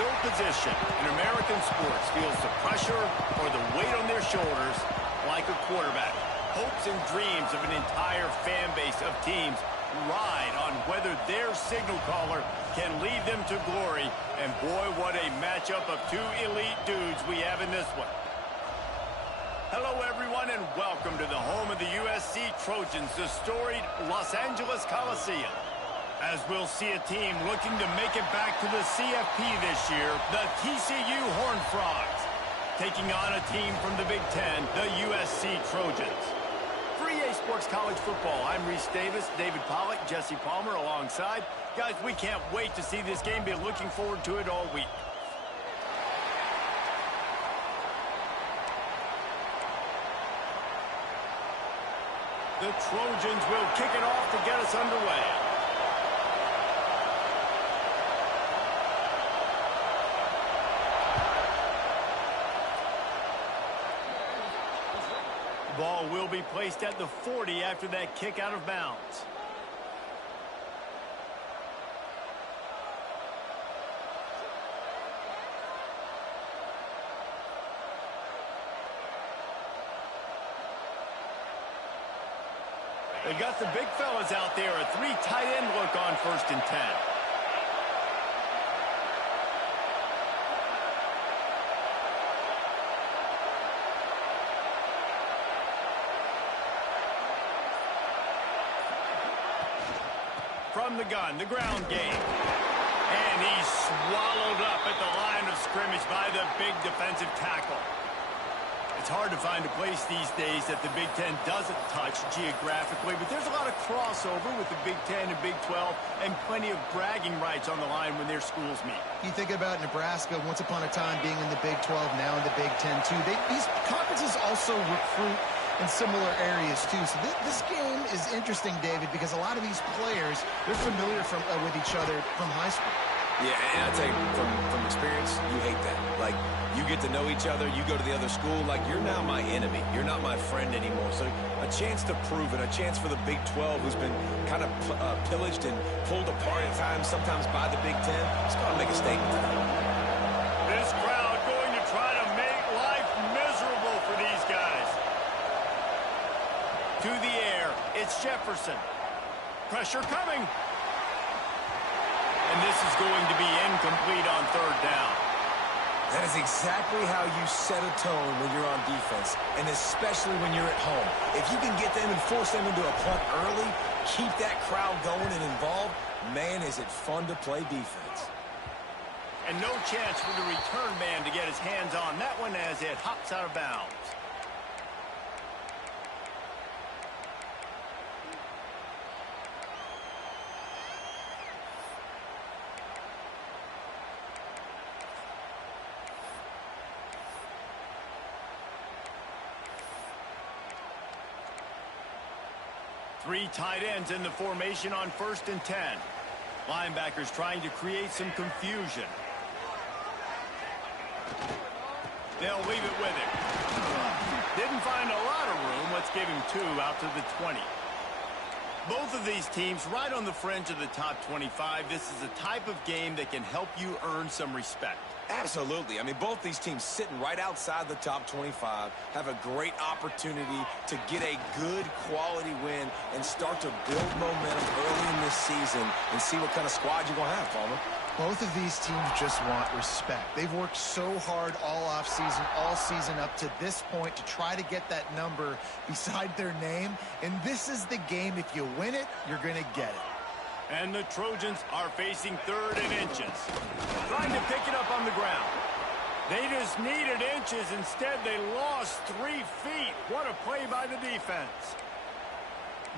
No position in American sports feels the pressure or the weight on their shoulders like a quarterback. Hopes and dreams of an entire fan base of teams ride on whether their signal caller can lead them to glory. And boy, what a matchup of two elite dudes we have in this one. Hello, everyone, and welcome to the home of the USC Trojans, the storied Los Angeles Coliseum. As we'll see a team looking to make it back to the CFP this year, the TCU Horned Frogs, taking on a team from the Big Ten, the USC Trojans. For EA Sports College Football, I'm Reese Davis, David Pollack, Jesse Palmer alongside. Guys, we can't wait to see this game. Be looking forward to it all week. The Trojans will kick it off to get us underway. Ball will be placed at the 40 after that kick out of bounds. They got the big fellas out there, a three tight end look on 1st and 10. From the gun, the ground game. And he's swallowed up at the line of scrimmage by the big defensive tackle. It's hard to find a place these days that the Big Ten doesn't touch geographically, but there's a lot of crossover with the Big Ten and Big 12 and plenty of bragging rights on the line when their schools meet. You think about Nebraska, once upon a time being in the Big 12, now in the Big 10 too. These conferences also recruit in similar areas too. So this game is interesting, David, because a lot of these players, they're familiar with each other from high school. Yeah, and I'll tell you, from experience, you hate that. Like, you get to know each other, you go to the other school, like, you're now my enemy. You're not my friend anymore. So a chance to prove it, a chance for the Big 12, who's been kind of pillaged and pulled apart at times, sometimes by the Big 10. It's going to make a statement tonight. This crowd going to try to make life miserable for these guys. To the air, it's Jefferson. Pressure coming. And this is going to be incomplete on 3rd down. That is exactly how you set a tone when you're on defense, and especially when you're at home. If you can get them and force them into a punt early, keep that crowd going and involved, man, is it fun to play defense. And no chance for the return man to get his hands on that one as it hops out of bounds. Three tight ends in the formation on 1st and 10. Linebackers trying to create some confusion. They'll leave it with him. Didn't find a lot of room. Let's give him 2 out to the 20. Both of these teams right on the fringe of the top 25. This is a type of game that can help you earn some respect. Absolutely. I mean, both these teams sitting right outside the top 25 have a great opportunity to get a good quality win and start to build momentum early in this season and see what kind of squad you're going to have, Palmer. Both of these teams just want respect. They've worked so hard all offseason, all season up to this point to try to get that number beside their name. And this is the game. If you win it, you're going to get it. And the Trojans are facing 3rd and inches. Trying to pick it up on the ground. They just needed inches. Instead, they lost 3 feet. What a play by the defense.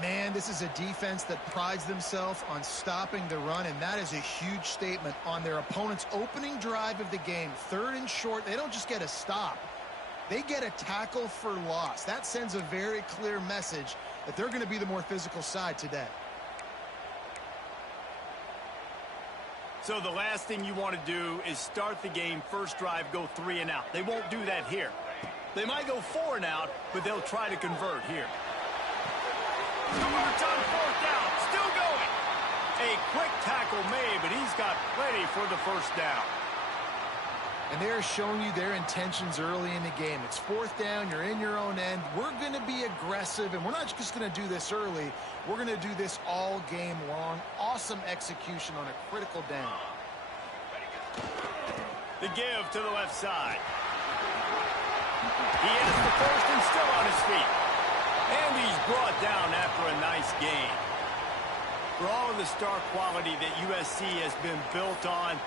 Man, this is a defense that prides themselves on stopping the run, and that is a huge statement on their opponent's opening drive of the game. 3rd and short, they don't just get a stop. They get a tackle for loss. That sends a very clear message that they're going to be the more physical side today. So the last thing you want to do is start the game, first drive, go 3 and out. They won't do that here. They might go 4 and out, but they'll try to convert here. Converts on 4th down, still going. A quick tackle made, but he's got plenty for the first down. And they are showing you their intentions early in the game. It's fourth down. You're in your own end. We're going to be aggressive, and we're not just going to do this early. We're going to do this all game long. Awesome execution on a critical down. The give to the left side. He is the first and still on his feet. And he's brought down after a nice gain. For all of the star quality that USC has been built on,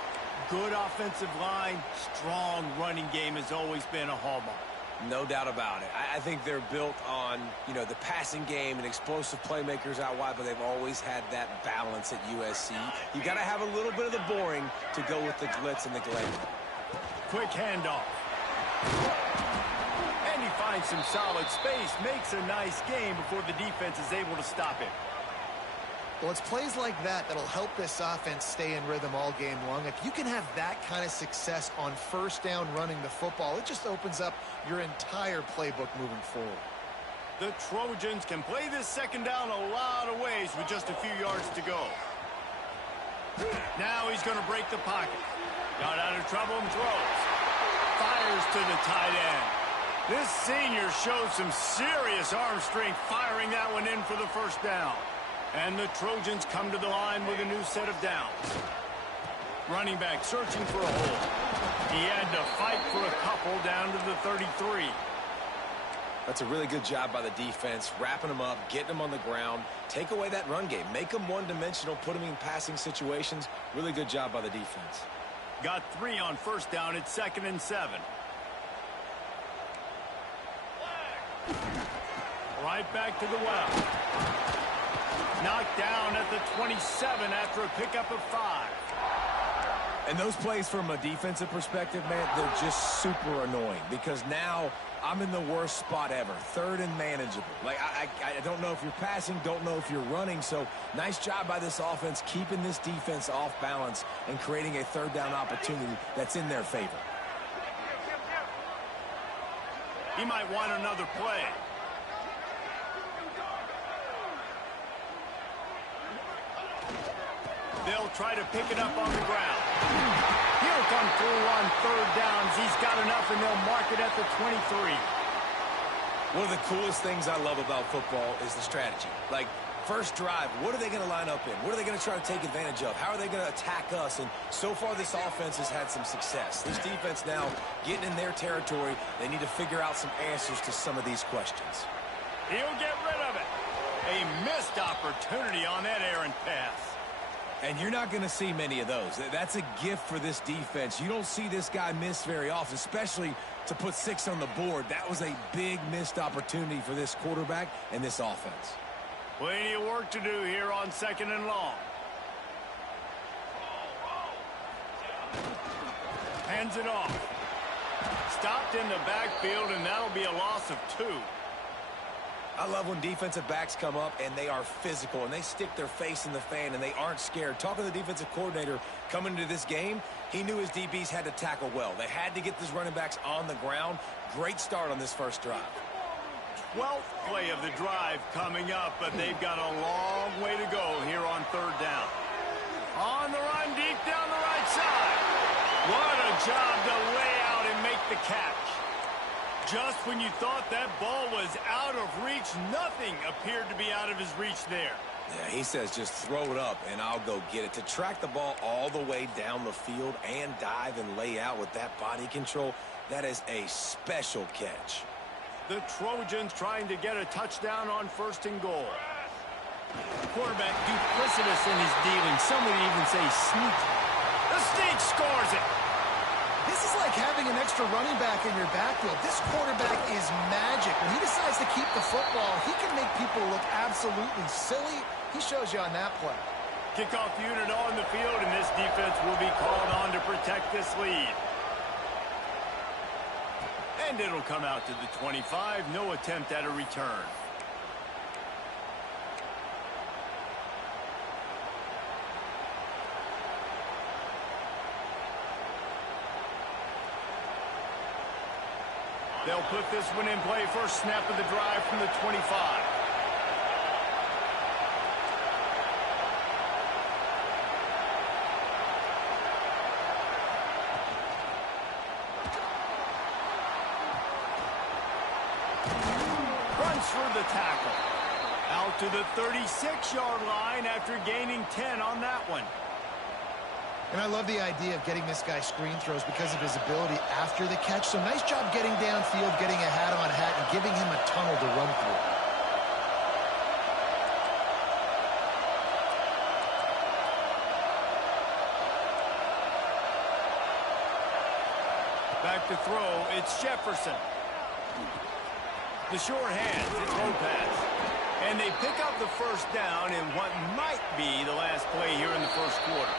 good offensive line, strong running game has always been a hallmark. No doubt about it. I think they're built on, the passing game and explosive playmakers out wide, but they've always had that balance at USC. You got to have a little bit of the boring to go with the glitz and the glamour. Quick handoff. And he finds some solid space, makes a nice game before the defense is able to stop him. Well, it's plays like that that'll help this offense stay in rhythm all game long. If you can have that kind of success on first down running the football, it just opens up your entire playbook moving forward. The Trojans can play this second down a lot of ways with just a few yards to go. Now he's going to break the pocket. Got out of trouble and throws. Fires to the tight end. This senior shows some serious arm strength firing that one in for the first down. And the Trojans come to the line with a new set of downs. Running back searching for a hole. He had to fight for a couple down to the 33. That's a really good job by the defense, wrapping them up, getting them on the ground. Take away that run game. Make them one-dimensional, put them in passing situations. Really good job by the defense. Got 3 on first down at 2nd and 7. Right back to the well. Knocked down at the 27 after a pickup of 5. And those plays from a defensive perspective, man, they're just super annoying because now I'm in the worst spot ever. 3rd and manageable. Like, I don't know if you're passing, don't know if you're running. So nice job by this offense keeping this defense off balance and creating a 3rd down opportunity that's in their favor. He might want another play. They'll try to pick it up on the ground. He'll come through on 3rd downs. He's got enough, and they'll mark it at the 23. One of the coolest things I love about football is the strategy. Like, first drive, what are they going to line up in? What are they going to try to take advantage of? How are they going to attack us? And so far, this offense has had some success. This defense now getting in their territory. They need to figure out some answers to some of these questions. He'll get rid of it. A missed opportunity on that errant pass. And you're not going to see many of those. That's a gift for this defense. You don't see this guy miss very often, especially to put 6 on the board. That was a big missed opportunity for this quarterback and this offense. Plenty of work to do here on 2nd and long. Hands it off. Stopped in the backfield, and that'll be a loss of 2. I love when defensive backs come up and they are physical and they stick their face in the fan and they aren't scared. Talking to the defensive coordinator coming into this game, he knew his DBs had to tackle well. They had to get these running backs on the ground. Great start on this first drive. 12th play of the drive coming up, but they've got a long way to go here on 3rd down. On the run deep down the right side. What a job to lay out and make the catch. Just when you thought that ball was out of reach, nothing appeared to be out of his reach there. Yeah, he says just throw it up and I'll go get it. To track the ball all the way down the field and dive and lay out with that body control, that is a special catch. The Trojans trying to get a touchdown on 1st and goal. Quarterback duplicitous in his dealing. Some would even say sneaky. The sneak scores it. This is like having an extra running back in your backfield. This quarterback is magic. When he decides to keep the football, he can make people look absolutely silly. He shows you on that play. Kickoff unit on the field, and this defense will be called on to protect this lead. And it'll come out to the 25. No attempt at a return. They'll put this one in play. First snap of the drive from the 25. Runs for the tackle. Out to the 36-yard line after gaining 10 on that one. And I love the idea of getting this guy screen throws because of his ability after the catch. So nice job getting downfield, getting a hat-on-hat, and giving him a tunnel to run through. Back to throw, it's Jefferson. The short hands, it's Lopez. And they pick up the first down in what might be the last play here in the first quarter.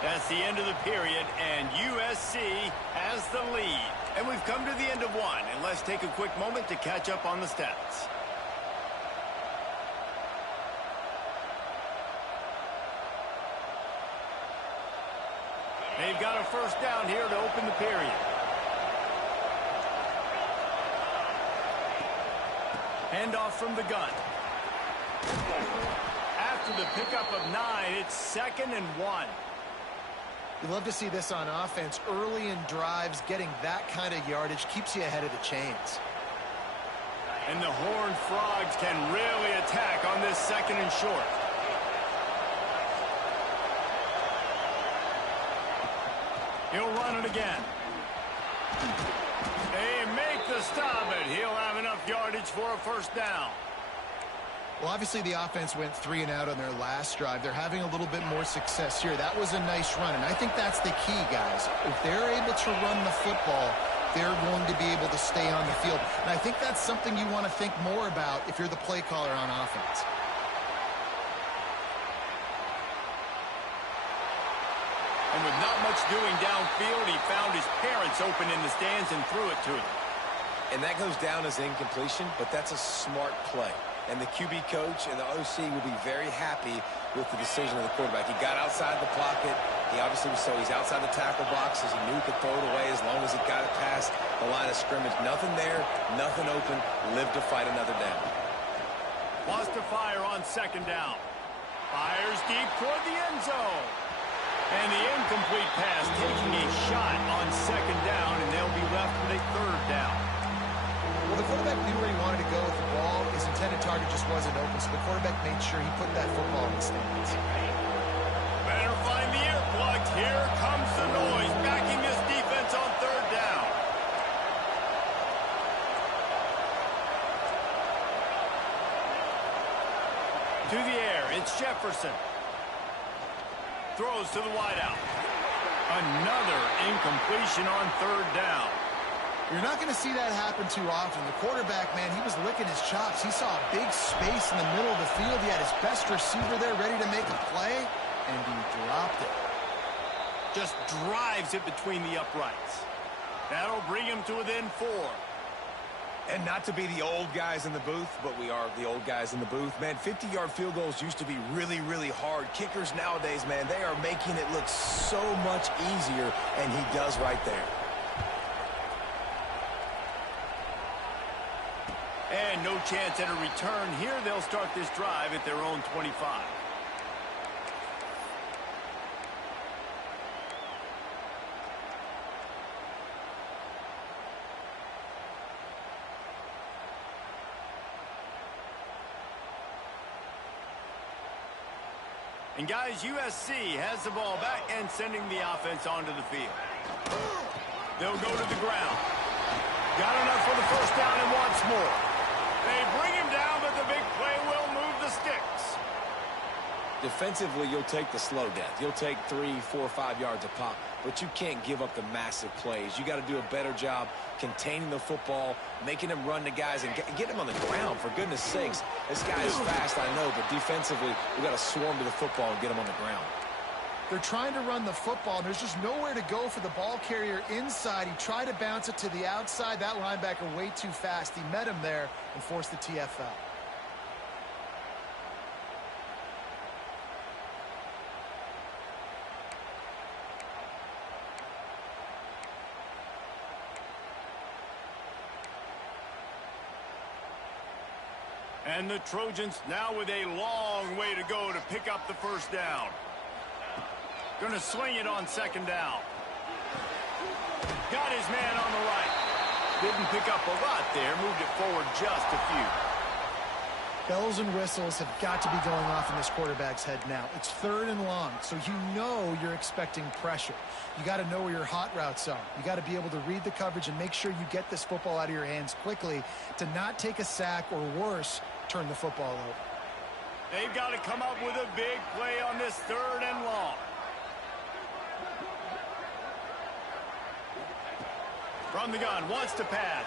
That's the end of the period, and USC has the lead. And we've come to the end of one, and let's take a quick moment to catch up on the stats. They've got a first down here to open the period. Handoff from the gun. After the pickup of 9, it's 2nd and 1. You love to see this on offense. Early in drives, getting that kind of yardage keeps you ahead of the chains. And the Horned Frogs can really attack on this 2nd and short. He'll run it again. They make the stop, but he'll have enough yardage for a first down. Well, obviously the offense went 3 and out on their last drive. They're having a little bit more success here. That was a nice run, and I think that's the key, guys. If they're able to run the football, they're going to be able to stay on the field. And I think that's something you want to think more about if you're the play caller on offense. And with not much doing downfield, he found his parents open in the stands and threw it to them. And that goes down as incompletion, but that's a smart play. And the QB coach and the OC will be very happy with the decision of the quarterback. He got outside the pocket. He obviously was he's outside the tackle box as he knew he could throw it away as long as he got it past the line of scrimmage. Nothing there, nothing open. Live to fight another down. Wants to fire on 2nd down. Fires deep toward the end zone. And the incomplete pass taking a shot on 2nd down, and they'll be left with a 3rd down. Well, the quarterback knew where he wanted to go with the ball. His intended target just wasn't open, so the quarterback made sure he put that football in the stands. Better find the earplugs. Here comes the noise, backing this defense on 3rd down. To the air, it's Jefferson. Throws to the wideout. Another incompletion on 3rd down. You're not going to see that happen too often. The quarterback, man, he was licking his chops. He saw a big space in the middle of the field. He had his best receiver there ready to make a play, and he dropped it. Just drives it between the uprights. That'll bring him to within 4. And not to be the old guys in the booth, but we are the old guys in the booth. Man, 50-yard field goals used to be really, really hard. Kickers nowadays, man, they are making it look so much easier, and he does right there. And no chance at a return here. They'll start this drive at their own 25. And guys, USC has the ball back and sending the offense onto the field. They'll go to the ground. Got enough for the first down and wants more. They bring him down, but the big play will move the sticks. Defensively, you'll take the slow death. You'll take 3, 4, 5 yards a pop, but you can't give up the massive plays. You got to do a better job containing the football, making them run to guys, and get him on the ground, for goodness sakes. This guy is fast, I know, but defensively, we got to swarm to the football and get him on the ground. They're trying to run the football. There's just nowhere to go for the ball carrier inside. He tried to bounce it to the outside. That linebacker way too fast. He met him there and forced the TFL. And the Trojans now with a long way to go to pick up the first down. Going to swing it on 2nd down. Got his man on the right. Didn't pick up a lot there. Moved it forward just a few. Bells and whistles have got to be going off in this quarterback's head now. It's 3rd and long, so you know you're expecting pressure. You got to know where your hot routes are. You got to be able to read the coverage and make sure you get this football out of your hands quickly to not take a sack or worse, turn the football over. They've got to come up with a big play on this 3rd and long. From the gun, wants to pass.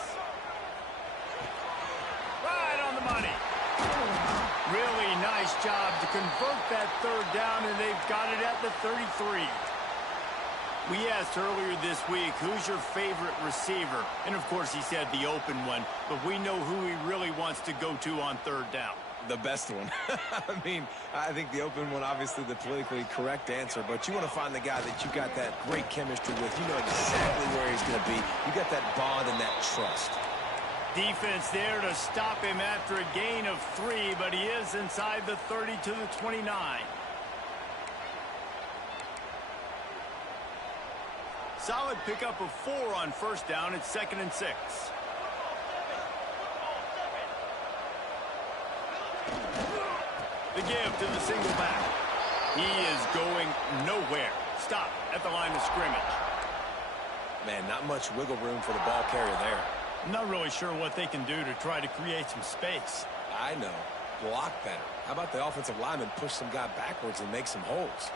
Right on the money. Really nice job to convert that 3rd down, and they've got it at the 33. We asked earlier this week, who's your favorite receiver? And, of course, he said the open one, but we know who he really wants to go to on 3rd down. The best one. I mean, I think the open one, obviously the politically correct answer, but you want to find the guy that you got that great chemistry with. You know exactly where he's going to be. You got that bond and that trust. Defense there to stop him after a gain of 3, but he is inside the 30 to the 29. Solid pickup of 4 on 1st down. It's 2nd and 6. The give to the single back. He is going nowhere. Stop at the line of scrimmage. Man, not much wiggle room for the ball carrier there. I'm not really sure what they can do to try to create some space. I know. Block better. How about the offensive lineman push some guy backwards and make some holes?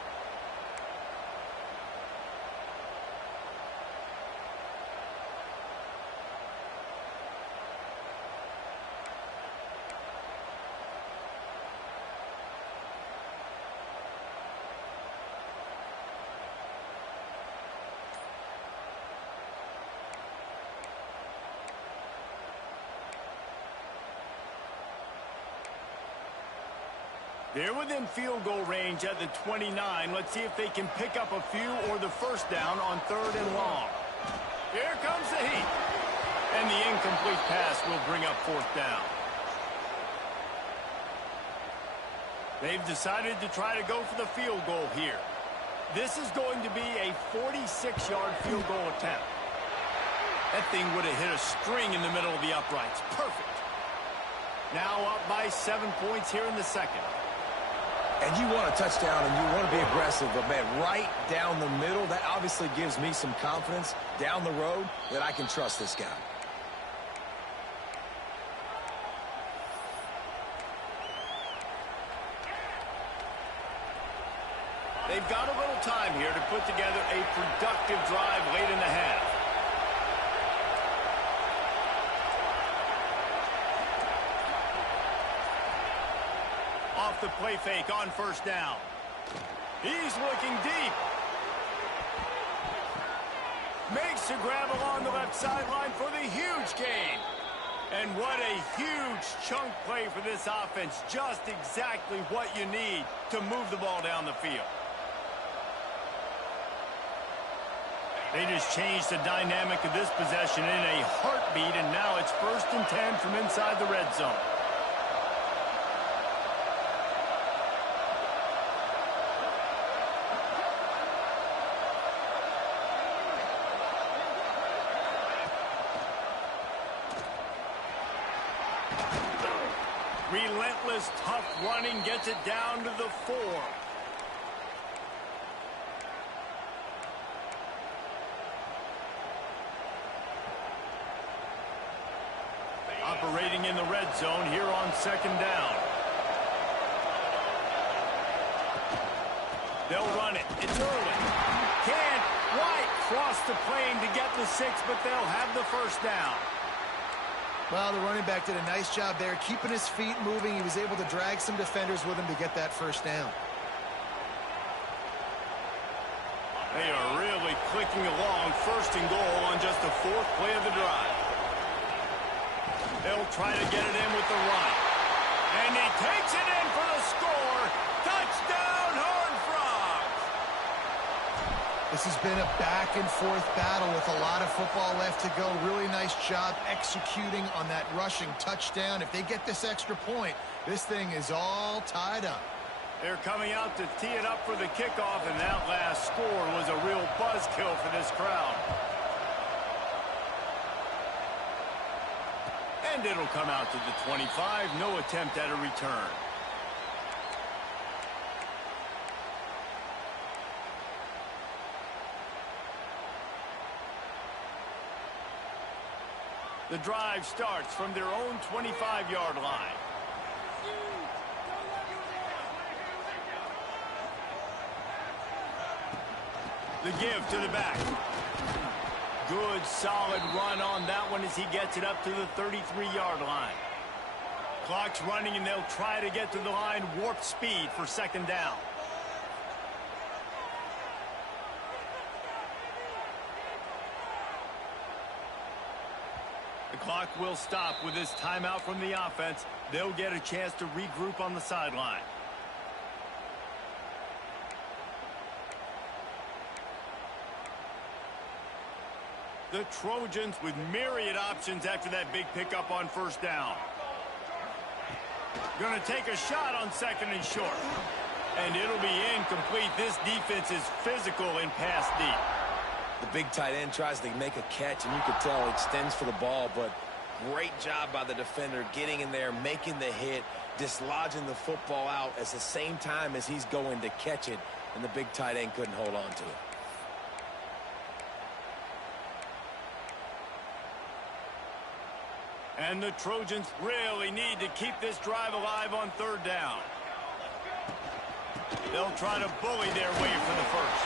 They're within field goal range at the 29. Let's see if they can pick up a few or the 1st down on 3rd and long. Here comes the heat. And the incomplete pass will bring up 4th down. They've decided to try to go for the field goal here. This is going to be a 46-yard field goal attempt. That thing would have hit a string in the middle of the uprights. Perfect. Now up by 7 points here in the 2nd. And you want a touchdown and you want to be aggressive, but, man, right down the middle, that obviously gives me some confidence down the road that I can trust this guy. They've got a little time here to put together a productive drive late in the half. Off the play fake on 1st down. He's looking deep. Makes a grab along the left sideline for the huge gain. And what a huge chunk play for this offense. Just exactly what you need to move the ball down the field. They just changed the dynamic of this possession in a heartbeat, and now it's 1st and 10 from inside the red zone. Relentless, tough running gets it down to the 4. Operating in the red zone here on 2nd down. They'll run it. It's early. Can't quite cross the plane to get the 6, but they'll have the 1st down. Well, the running back did a nice job there, keeping his feet moving. He was able to drag some defenders with him to get that 1st down. They are really clicking along, 1st and goal on just the 4th play of the drive. They'll try to get it in with the run. And he takes it in for the score. Touchdown, Horned Frogs! This has been a back-and-forth battle with a lot of football left to go. Really nice job executing on that rushing touchdown. If they get this extra point, this thing is all tied up. They're coming out to tee it up for the kickoff, and that last score was a real buzzkill for this crowd. And it'll come out to the 25. No attempt at a return. The drive starts from their own 25-yard line. The give to the back. Good, solid run on that one as he gets it up to the 33-yard line. Clock's running, and they'll try to get to the line, warp speed for second down. The clock will stop with this timeout from the offense. They'll get a chance to regroup on the sideline. The Trojans with myriad options after that big pickup on first down. Going to take a shot on second and short. And it'll be incomplete. This defense is physical and pass deep. The big tight end tries to make a catch, and you could tell extends for the ball, but great job by the defender getting in there, making the hit, dislodging the football out at the same time as he's going to catch it, and the big tight end couldn't hold on to it. And the Trojans really need to keep this drive alive on third down. They'll try to bully their way for the first.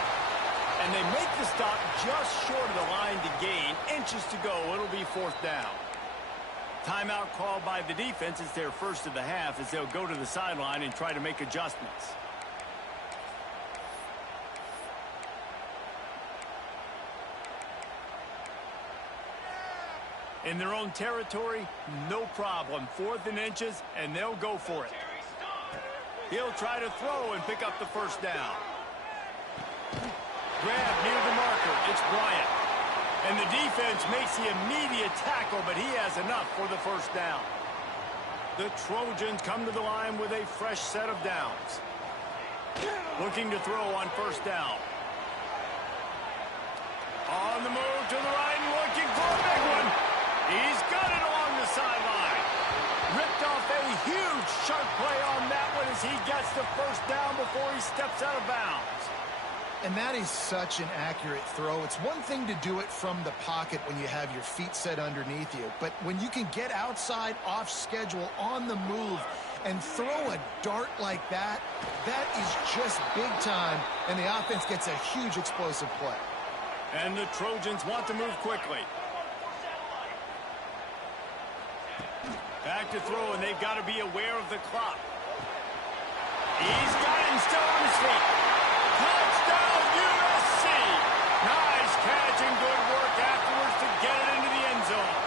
And they make the stop just short of the line to gain. Inches to go. It'll be fourth down. Timeout called by the defense. It's their first of the half as they'll go to the sideline and try to make adjustments. In their own territory, no problem. 4th and inches, and they'll go for it. He'll try to throw and pick up the first down. Grab near the marker. It's Bryant. And the defense makes the immediate tackle, but he has enough for the first down. The Trojans come to the line with a fresh set of downs. Looking to throw on first down. On the move to the right and looking for a big one. He's got it along the sideline. Ripped off a huge sharp play on that one as he gets the first down before he steps out of bounds. And that is such an accurate throw. It's one thing to do it from the pocket when you have your feet set underneath you, but when you can get outside, off schedule, on the move, and throw a dart like that, that is just big time, and the offense gets a huge explosive play. And the Trojans want to move quickly. Back to throw, and they've got to be aware of the clock. He's got it and still on his feet. Touchdown, USC! Nice catch and good work afterwards to get it into the end zone.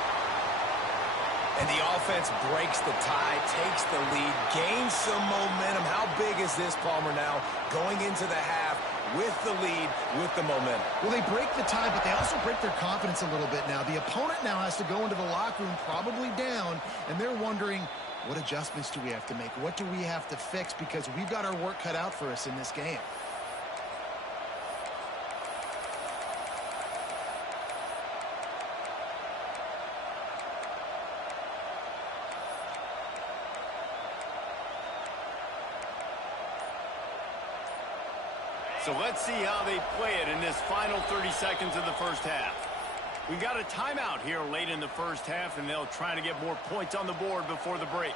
And the offense breaks the tie, takes the lead, gains some momentum. How big is this, Palmer, now going into the half with the lead, with the momentum? Well, they break the tie, but they also break their confidence a little bit now. The opponent now has to go into the locker room probably down, and they're wondering, what adjustments do we have to make? What do we have to fix? Because we've got our work cut out for us in this game. So let's see how they play it in this final 30 seconds of the first half. We got a timeout here late in the first half, and they'll try to get more points on the board before the break.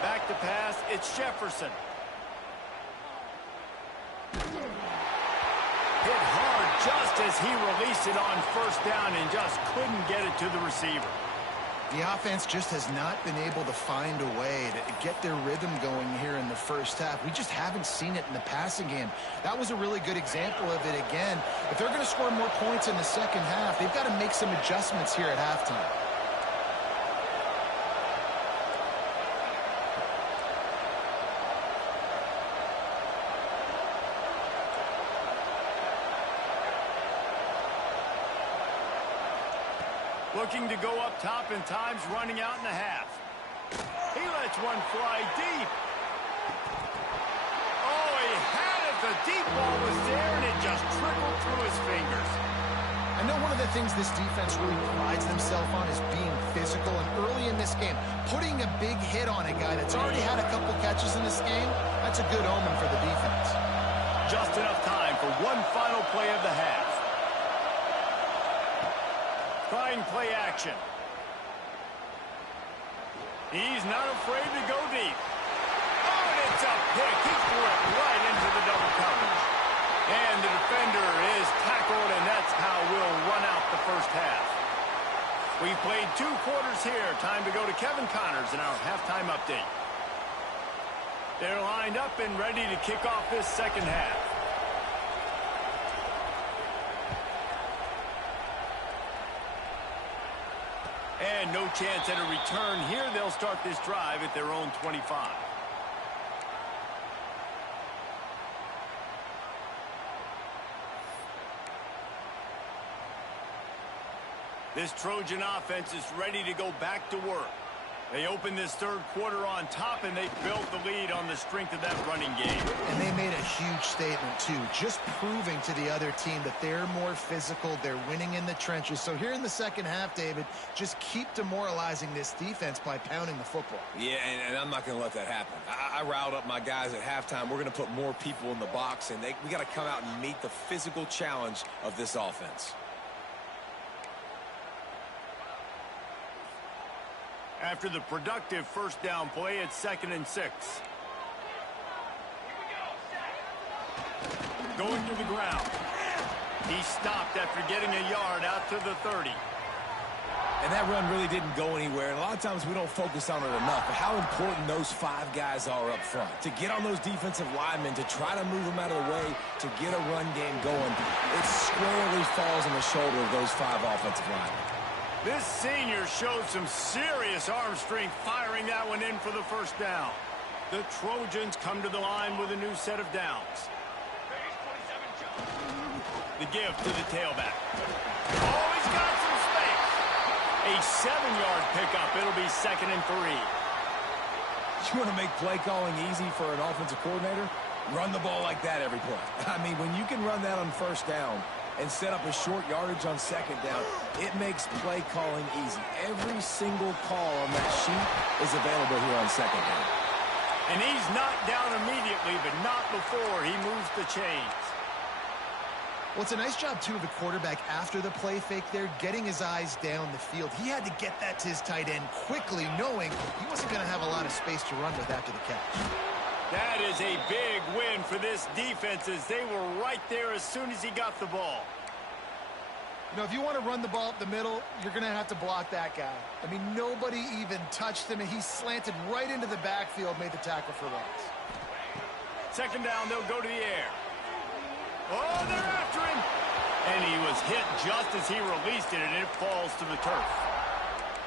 Back to pass, it's Jefferson. Hit hard just as he released it on first down and just couldn't get it to the receiver. The offense just has not been able to find a way to get their rhythm going here in the first half. We just haven't seen it in the passing game. That was a really good example of it again. If they're going to score more points in the second half, they've got to make some adjustments here at halftime. Looking to go up top, and time's running out in the half. He lets one fly deep. Oh, he had it. The deep ball was there, and it just trickled through his fingers. I know one of the things this defense really prides themselves on is being physical, and early in this game, putting a big hit on a guy that's already had a couple catches in this game, that's a good omen for the defense. Just enough time for one final play of the half. Trying play action. He's not afraid to go deep. Oh, and it's a pick. He threw it right into the double coverage. And the defender is tackled, and that's how we'll run out the first half. We've played 2 quarters here. Time to go to Kevin Connors in our halftime update. They're lined up and ready to kick off this second half. And no chance at a return here. They'll start this drive at their own 25. This Trojan offense is ready to go back to work. They open this third quarter on top, and they built the lead on the strength of that running game. And they made a huge statement, too, just proving to the other team that they're more physical, they're winning in the trenches. So here in the second half, David, just keep demoralizing this defense by pounding the football. Yeah, and I'm not going to let that happen. I riled up my guys at halftime. We're going to put more people in the box, and we got to come out and meet the physical challenge of this offense. After the productive first down play, it's 2nd and 6. Going to the ground. He stopped after getting a yard out to the 30. And that run really didn't go anywhere. And a lot of times we don't focus on it enough. But how important those 5 guys are up front. To get on those defensive linemen, to try to move them out of the way, to get a run game going. It squarely falls on the shoulder of those 5 offensive linemen. This senior showed some serious arm strength firing that one in for the first down. The Trojans come to the line with a new set of downs. The give to the tailback. Oh, he's got some space. A 7-yard pickup. It'll be 2nd and 3. You want to make play calling easy for an offensive coordinator? Run the ball like that every play. I mean, when you can run that on first down and set up a short yardage on second down, it makes play calling easy. Every single call on that sheet is available here on second down. And he's knocked down immediately, but not before he moves the chains. Well, it's a nice job, too, of the quarterback after the play fake there, getting his eyes down the field. He had to get that to his tight end quickly, knowing he wasn't going to have a lot of space to run with after the catch. That is a big win for this defense, as they were right there as soon as he got the ball. You know, if you want to run the ball up the middle, you're going to have to block that guy. I mean, nobody even touched him, and he slanted right into the backfield, made the tackle for loss. Second down, they'll go to the air. Oh, they're after him. And he was hit just as he released it, and it falls to the turf.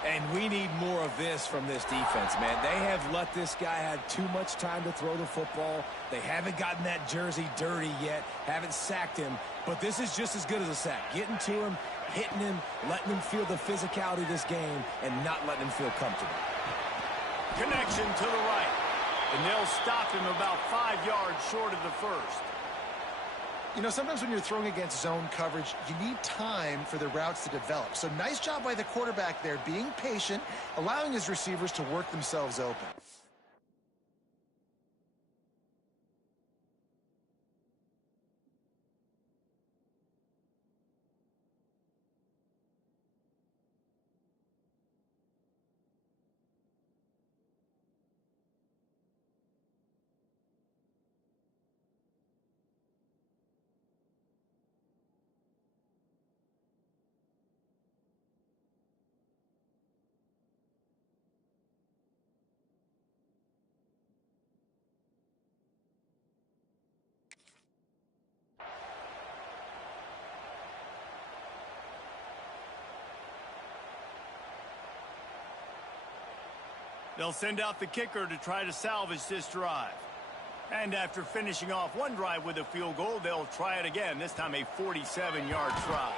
And we need more of this from this defense, man. They have let this guy have too much time to throw the football. They haven't gotten that jersey dirty yet, haven't sacked him. But this is just as good as a sack. Getting to him, hitting him, letting him feel the physicality of this game, and not letting him feel comfortable. Connection to the right. And they'll stop him about 5 yards short of the first. You know, sometimes when you're throwing against zone coverage, you need time for the routes to develop. So nice job by the quarterback there, being patient, allowing his receivers to work themselves open. They'll send out the kicker to try to salvage this drive. And after finishing off one drive with a field goal, they'll try it again, this time a 47-yard try.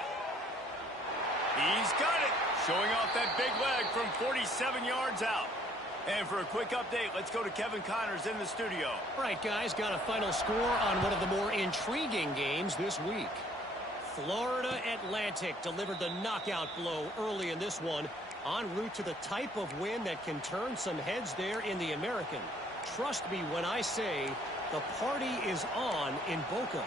He's got it. Showing off that big leg from 47 yards out. And for a quick update, let's go to Kevin Connors in the studio. All right, guys, got a final score on one of the more intriguing games this week. Florida Atlantic delivered the knockout blow early in this one, en route to the type of win that can turn some heads there in the American. Trust me when I say the party is on in Boca.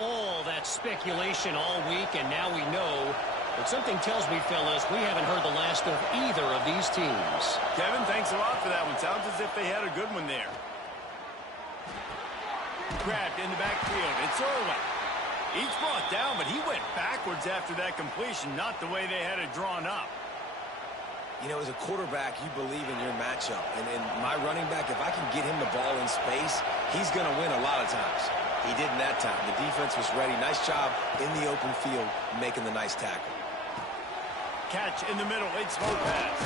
All that speculation all week, and now we know. But something tells me, fellas, we haven't heard the last of either of these teams. Kevin, thanks a lot for that one. Sounds as if they had a good one there. Grabbed in the backfield. It's Irwin. Each brought down, but he went backwards after that completion, not the way they had it drawn up. You know, as a quarterback, you believe in your matchup. And my running back, if I can get him the ball in space, he's going to win a lot of times. He didn't that time. The defense was ready. Nice job in the open field making the nice tackle. Catch in the middle. It's Lopez.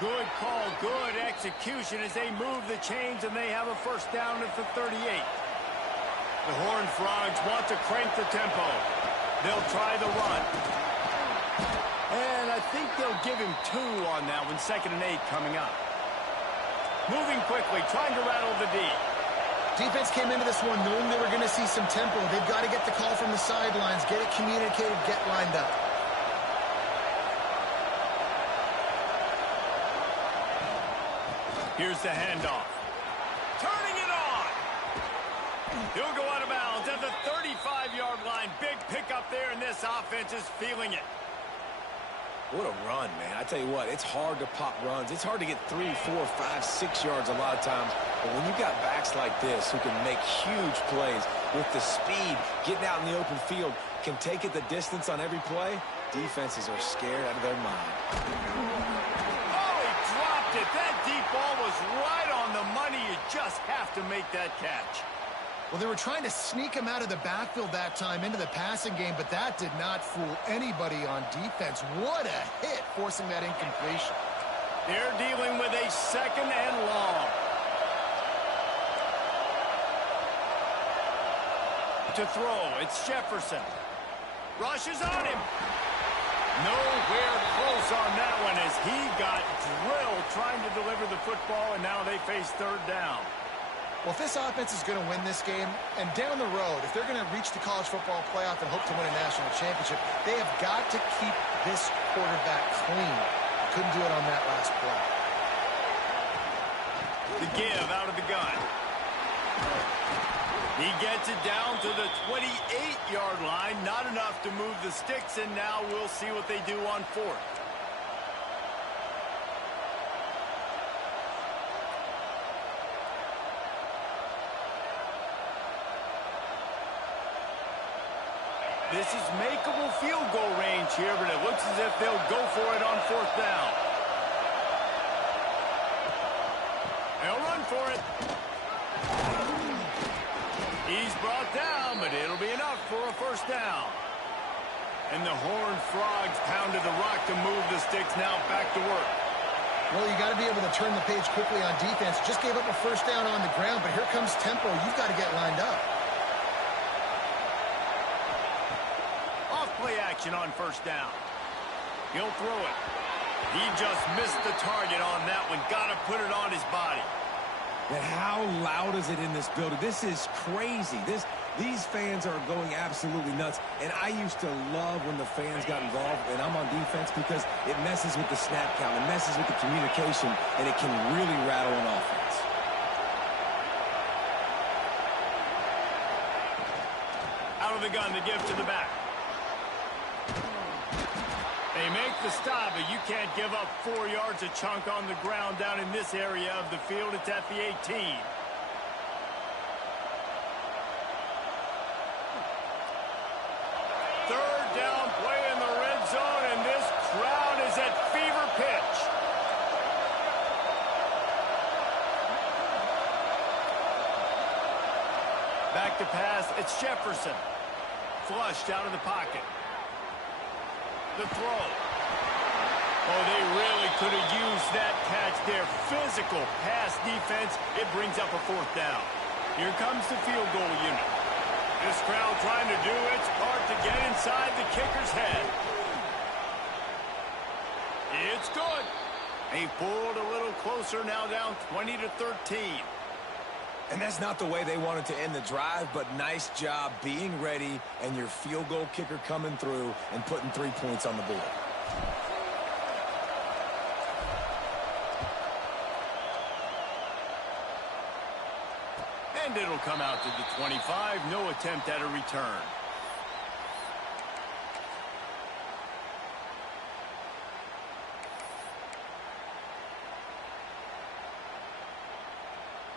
Good call, good execution as they move the chains, and they have a first down at the 38. The Horned Frogs want to crank the tempo. They'll try the run. And I think they'll give him 2 on that one. 2nd and 8 coming up. Moving quickly, trying to rattle the D. Defense came into this one knowing they were going to see some tempo. They've got to get the call from the sidelines, get it communicated, get lined up. Here's the handoff. Turning it on. He'll go out of bounds at the 35-yard line. Big pickup there, and this offense is feeling it. What a run, man. I tell you what, it's hard to pop runs. It's hard to get 3, 4, 5, 6 yards a lot of times. But when you've got backs like this who can make huge plays with the speed, getting out in the open field, can take it the distance on every play, defenses are scared out of their mind. Oh, he dropped it. That deep ball was right on the money. You just have to make that catch. Well, they were trying to sneak him out of the backfield that time into the passing game, but that did not fool anybody on defense. What a hit, forcing that incompletion. They're dealing with a 2nd and long. To throw, it's Jefferson. Rushes on him. Nowhere close on that one as he got drilled trying to deliver the football, and now they face 3rd down. Well, if this offense is going to win this game, and down the road, if they're going to reach the college football playoff and hope to win a national championship, they have got to keep this quarterback clean. Couldn't do it on that last play. The give out of the gun. He gets it down to the 28-yard line. Not enough to move the sticks, and now we'll see what they do on 4th. This is makeable field goal range here, but it looks as if they'll go for it on 4th down. They'll run for it. He's brought down, but it'll be enough for a first down. And the Horned Frogs pounded the rock to move the sticks. Now back to work. Well, you got to be able to turn the page quickly on defense. Just gave up a first down on the ground, but here comes tempo. You've got to get lined up. Play action on 1st down. He'll throw it. He just missed the target on that one. Got to put it on his body. But how loud is it in this building? This is crazy. These fans are going absolutely nuts. And I used to love when the fans got involved, and I'm on defense, because it messes with the snap count. It messes with the communication, and it can really rattle an offense. Out of the gun, the give to the back. They make the stop, but you can't give up 4 yards a chunk on the ground down in this area of the field. It's at the 18. 3rd down play in the red zone, and this crowd is at fever pitch. Back to pass, it's Jefferson. Flushed out of the pocket. The throw. Oh, they really could have used that catch there. Physical pass defense. It brings up a 4th down. Here comes the field goal unit. This crowd trying to do its part to get inside the kicker's head. It's good. They pulled a little closer, now down 20-13. And that's not the way they wanted to end the drive, but nice job being ready and your field goal kicker coming through and putting 3 points on the board. And it'll come out to the 25. No attempt at a return.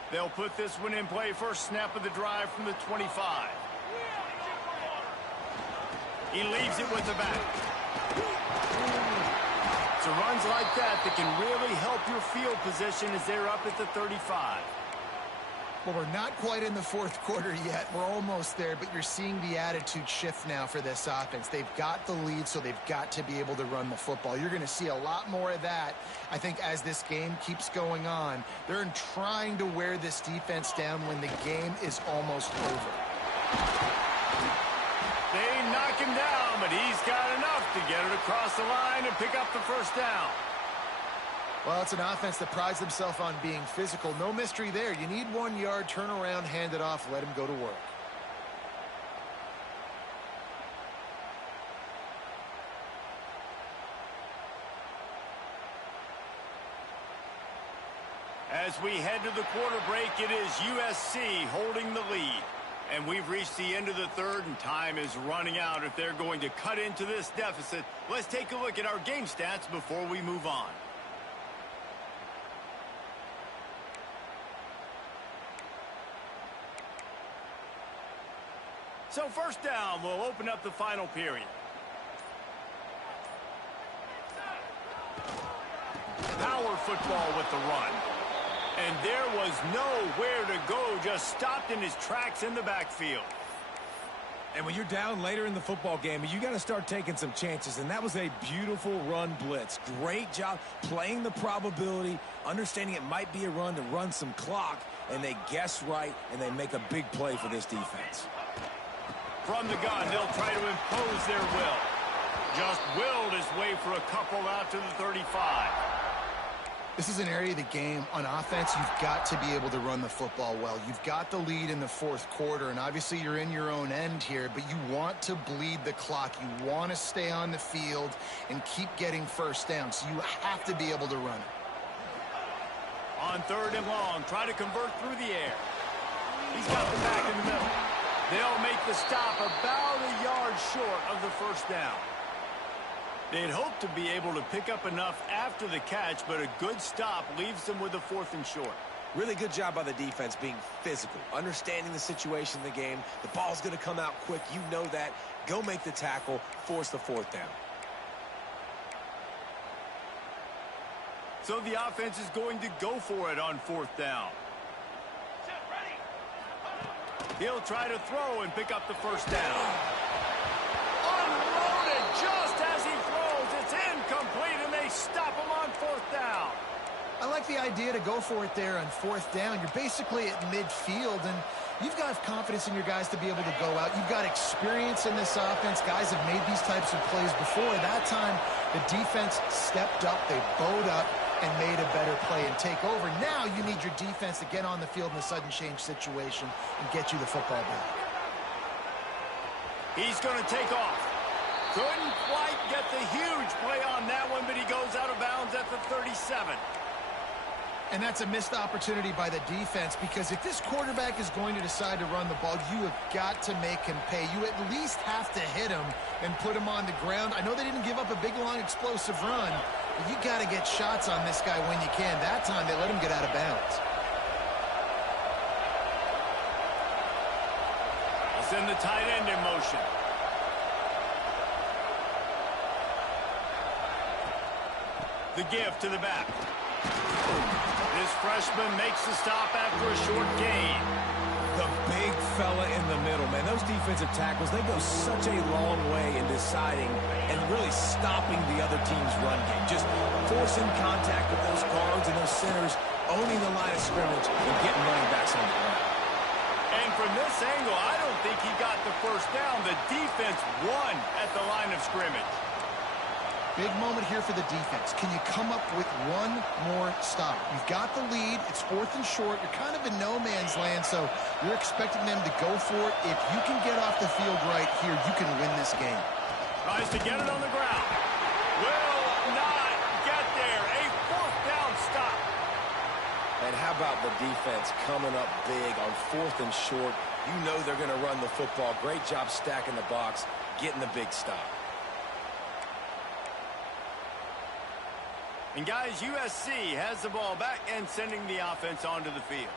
They'll put this one in play. First snap of the drive from the 25. He leaves it with the back. So runs like that can really help your field position as they're up at the 35. Well, we're not quite in the fourth quarter yet. We're almost there, but you're seeing the attitude shift now for this offense. They've got the lead, so they've got to be able to run the football. You're going to see a lot more of that, I think, as this game keeps going on. They're trying to wear this defense down when the game is almost over. They knock him down, but he's got enough to get it across the line and pick up the first down. Well, it's an offense that prides themselves on being physical. No mystery there. You need 1 yard, turn around, hand it off, let him go to work. As we head to the quarter break, it is USC holding the lead. And we've reached the end of the third, and time is running out if they're going to cut into this deficit. Let's take a look at our game stats before we move on. So first down, we'll open up the final period. Power football with the run. And there was nowhere to go, just stopped in his tracks in the backfield. And when you're down later in the football game, you got to start taking some chances, and that was a beautiful run blitz. Great job playing the probability, understanding it might be a run to run some clock, and they guess right, and they make a big play for this defense. From the gun, they'll try to impose their will. Just willed his way for a couple out to the 35. This is an area of the game on offense you've got to be able to run the football well. You've got the lead in the fourth quarter, and obviously you're in your own end here, but you want to bleed the clock. You want to stay on the field and keep getting first down, so you have to be able to run it. On third and long, try to convert through the air. He's got the back in the middle. They'll make the stop about a yard short of the first down. They'd hope to be able to pick up enough after the catch, but a good stop leaves them with a 4th and short. Really good job by the defense being physical, understanding the situation in the game. The ball's going to come out quick. You know that. Go make the tackle, force the 4th down. So the offense is going to go for it on 4th down. He'll try to throw and pick up the first down. Unloaded just as he throws. It's incomplete, and they stop him on 4th down. I like the idea to go for it there on 4th down. You're basically at midfield, and you've got confidence in your guys to be able to go out. You've got experience in this offense. Guys have made these types of plays before. That time, the defense stepped up. They bowed up and made a better play and take over. Now you need your defense to get on the field in a sudden change situation and get you the football back. He's going to take off. Couldn't quite get the huge play on that one, but he goes out of bounds at the 37. And that's a missed opportunity by the defense, because if this quarterback is going to decide to run the ball, you have got to make him pay. You at least have to hit him and put him on the ground. I know they didn't give up a big, long, explosive run, but you got to get shots on this guy when you can. That time, they let him get out of bounds. I'll send the tight end in motion. The give to the back. This freshman makes the stop after a short gain. The big fella in the middle, man. Those defensive tackles, they go such a long way in deciding and really stopping the other team's run game. Just forcing contact with those guards and those centers, owning the line of scrimmage and getting running backs on the ground. And from this angle, I don't think he got the first down. The defense won at the line of scrimmage. Big moment here for the defense. Can you come up with one more stop? You've got the lead. It's 4th and short. You're kind of in no man's land, so you're expecting them to go for it. If you can get off the field right here, you can win this game. Tries to get it on the ground. Will not get there. A 4th down stop. And how about the defense coming up big on 4th and short? You know they're going to run the football. Great job stacking the box, getting the big stop. And guys, USC has the ball back and sending the offense onto the field.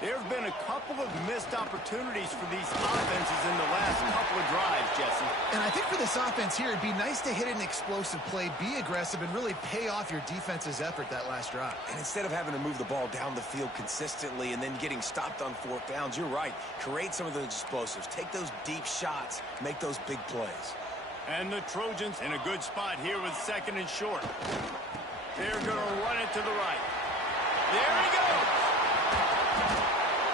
There have been a couple of missed opportunities for these offenses in the last couple of drives, Jesse. And I think for this offense here, it'd be nice to hit an explosive play, be aggressive, and really pay off your defense's effort that last drive. And instead of having to move the ball down the field consistently and then getting stopped on 4th downs, you're right. Create some of those explosives. Take those deep shots. Make those big plays. And the Trojans in a good spot here with 2nd and short. They're going to run it to the right. There he goes.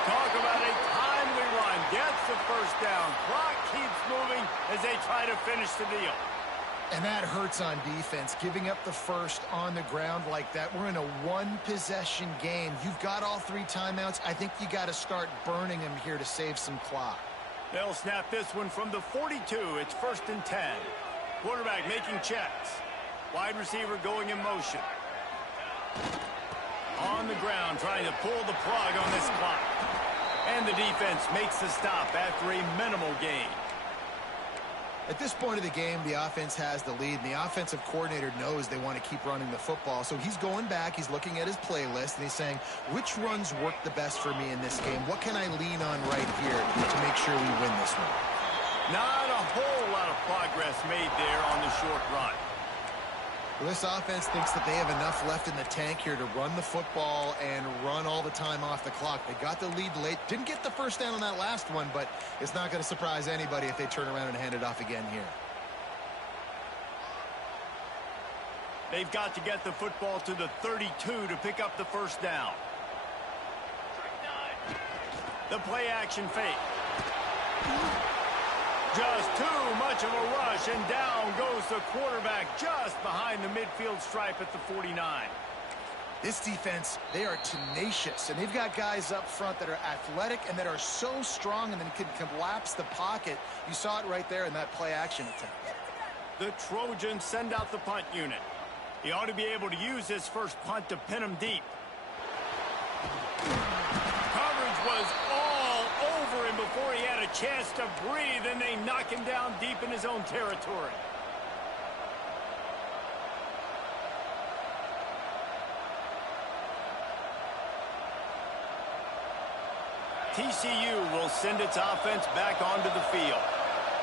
Talk about a timely run. Gets the 1st down. Clock keeps moving as they try to finish the deal. And that hurts on defense, giving up the 1st on the ground like that. We're in a 1-possession game. You've got all 3 timeouts. I think you got to start burning them here to save some clock. They'll snap this one from the 42. It's 1st and 10. Quarterback making checks. Wide receiver going in motion. On the ground, trying to pull the plug on this clock. And the defense makes the stop after a minimal gain. At this point of the game, the offense has the lead, and the offensive coordinator knows they want to keep running the football. So he's going back, he's looking at his playlist, and he's saying, which runs work the best for me in this game? What can I lean on right here to make sure we win this one? Not a whole lot of progress made there on the short run. Well, this offense thinks that they have enough left in the tank here to run the football and run all the time off the clock. They got the lead late. Didn't get the 1st down on that last one, but it's not going to surprise anybody if they turn around and hand it off again here. They've got to get the football to the 32 to pick up the 1st down. The play action fake. Just too much of a rush, and down goes the quarterback just behind the midfield stripe at the 49. This defense, they are tenacious, and they've got guys up front that are athletic and that are so strong and then can collapse the pocket. You saw it right there in that play action attempt. The Trojans send out the punt unit. He ought to be able to use his 1st punt to pin him deep. Coverage was all over him before he had a chance to breathe, and they knock him down deep in his own territory. TCU will send its offense back onto the field.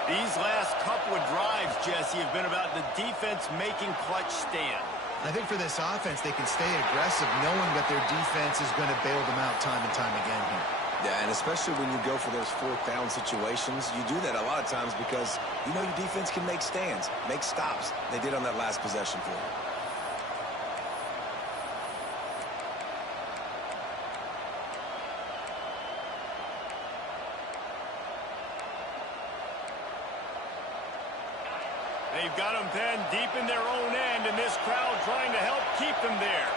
These last couple of drives, Jesse, have been about the defense making clutch stand. I think for this offense, they can stay aggressive knowing that their defense is going to bail them out time and time again here. Yeah, and especially when you go for those 4th down situations, you do that a lot of times because you know your defense can make stands, make stops. They did on that last possession for you. They've got them then deep in their own end, and this crowd trying to help keep them there.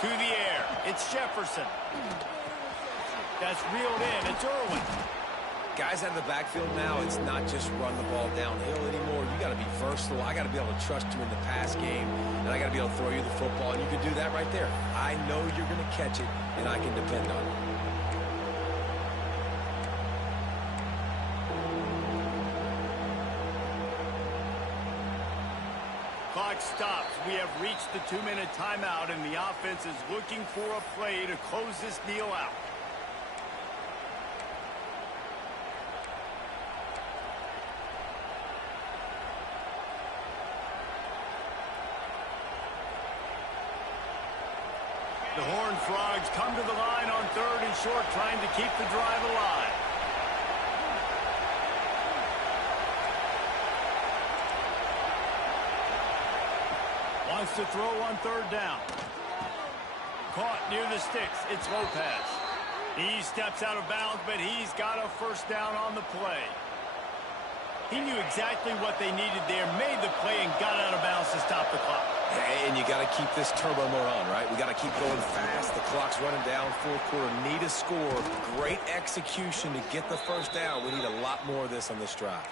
To the air. It's Jefferson. That's reeled in. It's Irwin. Guys out of the backfield now, it's not just run the ball downhill anymore. You got to be versatile. I got to be able to trust you in the pass game, and I got to be able to throw you the football, and you can do that right there. I know you're going to catch it, and I can depend on it. Clock stops. We have reached the 2-minute timeout, and the offense is looking for a play to close this deal out. The Horned Frogs come to the line on 3rd and short, trying to keep the drive alive. Wants to throw on 3rd down. Caught near the sticks. It's Lopez. He steps out of bounds, but he's got a first down on the play. He knew exactly what they needed there, made the play, and got out of bounds to stop the clock. Hey, and you got to keep this turbo mode on, right? We got to keep going fast. The clock's running down. Fourth quarter, need a score. Great execution to get the first down. We need a lot more of this on this drive.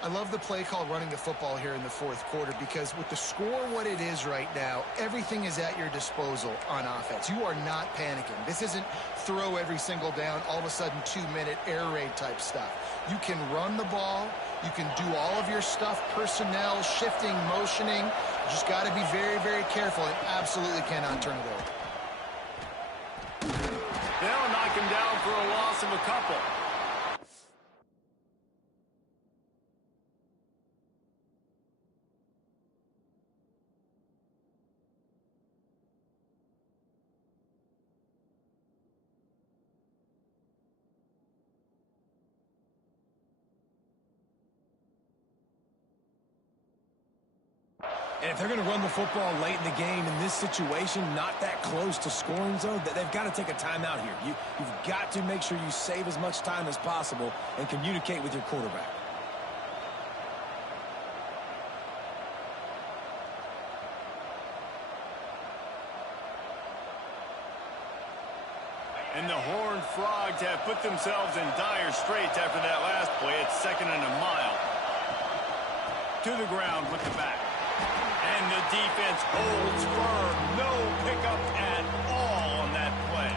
I love the play call running the football here in the fourth quarter because with the score what it is right now, everything is at your disposal on offense. You are not panicking. This isn't throw every single down, all of a sudden 2-minute air raid type stuff. You can run the ball. You can do all of your stuff, personnel, shifting, motioning. You just got to be very, very careful and absolutely cannot turn it over. They'll knock him down for a loss of a couple. And if they're going to run the football late in the game in this situation, not that close to scoring zone, they've got to take a timeout here. You've got to make sure you save as much time as possible and communicate with your quarterback. And the Horned Frogs have put themselves in dire straits after that last play. It's 2nd and a mile. To the ground with the back. And the defense holds firm. No pickup at all on that play.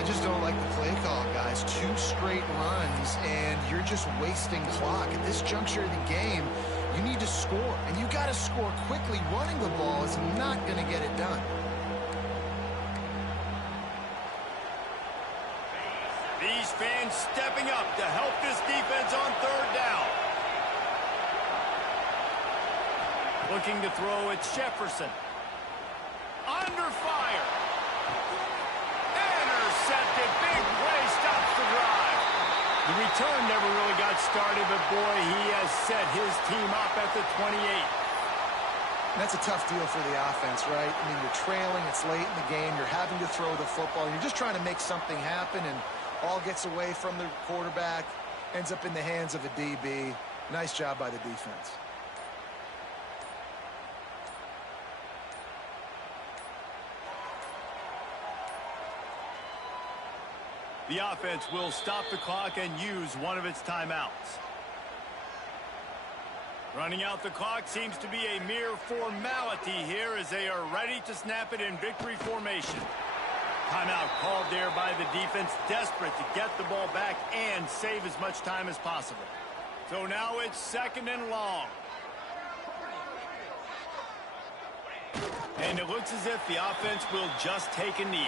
I just don't like the play call, guys. 2 straight runs, and you're just wasting clock. At this juncture of the game, you need to score, and you got to score quickly. Running the ball is not going to get it done. These fans stepping up to help this defense on 3rd down. Looking to throw, it's Jefferson. Under fire. Intercepted. Big play stops the drive. The return never really got started, but boy, he has set his team up at the 28. That's a tough deal for the offense, right? I mean, you're trailing, it's late in the game, you're having to throw the football, you're just trying to make something happen, and all gets away from the quarterback, ends up in the hands of a DB. Nice job by the defense. The offense will stop the clock and use one of its timeouts. Running out the clock seems to be a mere formality here as they are ready to snap it in victory formation. Timeout called there by the defense, desperate to get the ball back and save as much time as possible. So now it's 2nd and long. And it looks as if the offense will just take a knee.